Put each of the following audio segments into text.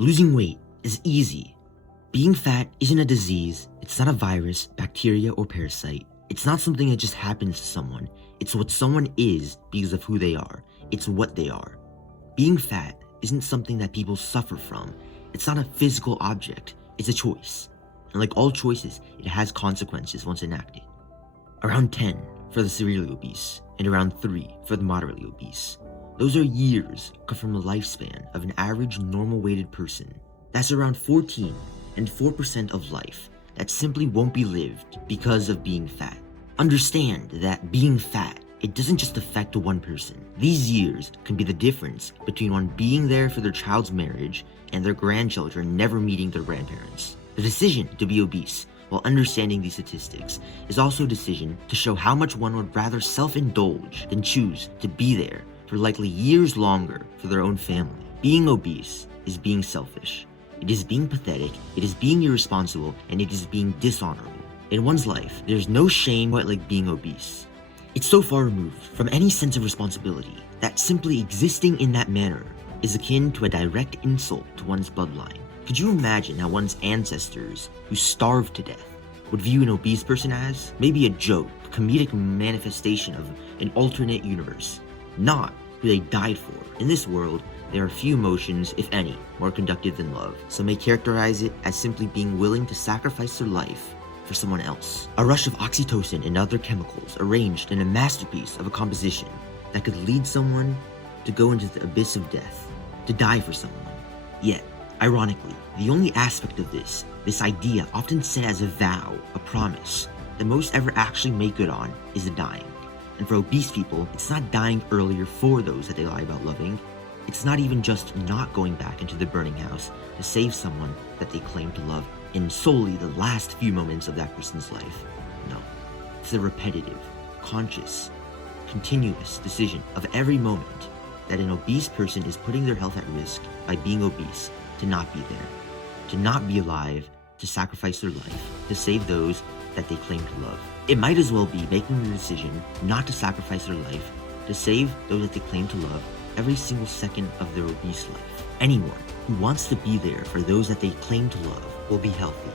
Losing weight is easy. Being fat isn't a disease, it's not a virus, bacteria, or parasite. It's not something that just happens to someone. It's what someone is because of who they are. It's what they are. Being fat isn't something that people suffer from. It's not a physical object, it's a choice. And like all choices, it has consequences once enacted. Around 10 for the severely obese, and around 3 for the moderately obese. Those are years cut from the lifespan of an average normal-weighted person. That's around 14 and 4% of life that simply won't be lived because of being fat. Understand that being fat, it doesn't just affect one person. These years can be the difference between one being there for their child's marriage and their grandchildren never meeting their grandparents. The decision to be obese, while understanding these statistics, is also a decision to show how much one would rather self-indulge than choose to be there for likely years longer for their own family. Being obese is being selfish. It is being pathetic, it is being irresponsible, and it is being dishonorable. In one's life, there's no shame quite like being obese. It's so far removed from any sense of responsibility that simply existing in that manner is akin to a direct insult to one's bloodline. Could you imagine how one's ancestors, who starved to death, would view an obese person as? Maybe a joke, a comedic manifestation of an alternate universe, not who they died for. In this world, there are few emotions, if any, more conductive than love. Some may characterize it as simply being willing to sacrifice their life for someone else. A rush of oxytocin and other chemicals arranged in a masterpiece of a composition that could lead someone to go into the abyss of death, to die for someone. Yet, ironically, the only aspect of this idea often set as a vow, a promise, that most ever actually make good on is the dying. And for obese people, it's not dying earlier for those that they lie about loving. It's not even just not going back into the burning house to save someone that they claim to love in solely the last few moments of that person's life. No, it's the repetitive, conscious, continuous decision of every moment that an obese person is putting their health at risk by being obese to not be there, to not be alive, to sacrifice their life, to save those that they claim to love. It might as well be making the decision not to sacrifice their life, to save those that they claim to love every single second of their obese life. Anyone who wants to be there for those that they claim to love will be healthy.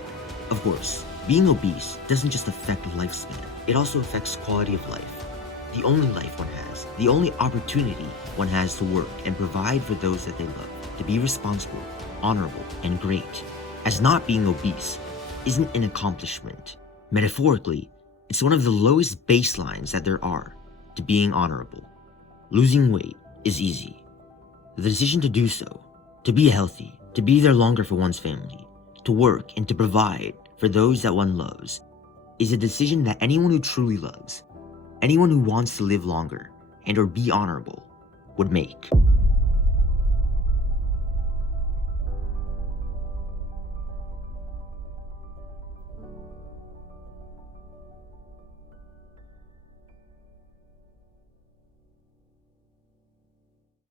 Of course, being obese doesn't just affect lifespan, it also affects quality of life. The only life one has, the only opportunity one has to work and provide for those that they love, to be responsible, honorable, and great. As not being obese isn't an accomplishment. Metaphorically, it's one of the lowest baselines that there are to being honorable. Losing weight is easy. The decision to do so, to be healthy, to be there longer for one's family, to work and to provide for those that one loves, is a decision that anyone who truly loves, anyone who wants to live longer and or be honorable, would make.